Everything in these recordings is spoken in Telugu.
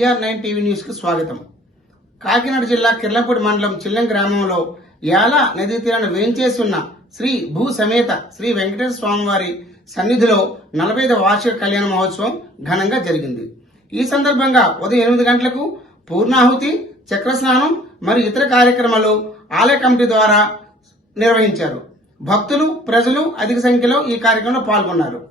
నైన్ టీవీ న్యూస్కు స్వాగతం. కాకినాడ జిల్లా కిర్లంపూడి మండలం చిల్లం గ్రామంలో యాల నదీ తీరాన వేంచేసున్న శ్రీ భూ సమేత శ్రీ వెంకటేశ్వర స్వామివారి సన్నిధిలో నలభై వార్షిక కళ్యాణ మహోత్సవం ఘనంగా జరిగింది. ఈ సందర్భంగా ఉదయం ఎనిమిది గంటలకు పూర్ణాహుతి చక్రస్నానం మరియు ఇతర కార్యక్రమాలు ఆలయ కమిటీ ద్వారా నిర్వహించారు. భక్తులు ప్రజలు అధిక సంఖ్యలో ఈ కార్యక్రమంలో పాల్గొన్నారు.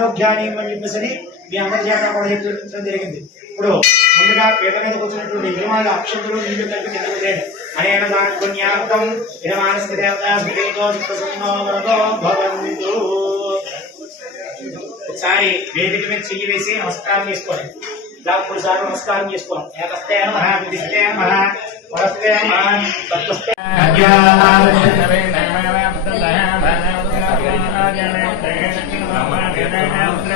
ఆరోగ్యాన్ని అని చెప్పేసి మీ అందరి చేత కూడా చెప్పడం జరిగింది ఇప్పుడు ముందుగా పీట మీద కూర్చున్నటువంటి యజమానుల అక్షంతులు నీళ్ళు కలిపి కిందకు చేయండి అనేన దాని పుణ్యార్థం యజమానస్కి దేవతా భవంతు ఒకసారి వేదిక మీద చెయ్యి వేసి నమస్కారం చేసుకోండి ఇలా మూడు నమస్కారం చేసుకోండి ఏకస్తే నమః విదిష్టే వరస్తే తత్వస్తే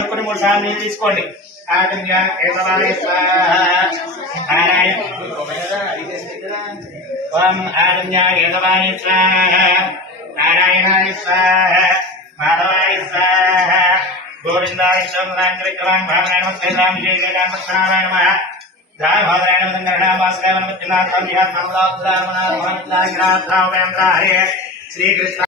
కొన్ని మూడు సార్లు తీసుకోండి ఆగంగా కేశవాయ స్వాహ ఓం ఆగంగా కేశవాయ స్వాహ నారాయణాయ స్వాహ మాధవాయ స్వాహ గోవిందాయ శంకరాయ విక్రమాయ భావనాయ శ్రీరామ జయ श्रीकृष्ण हरे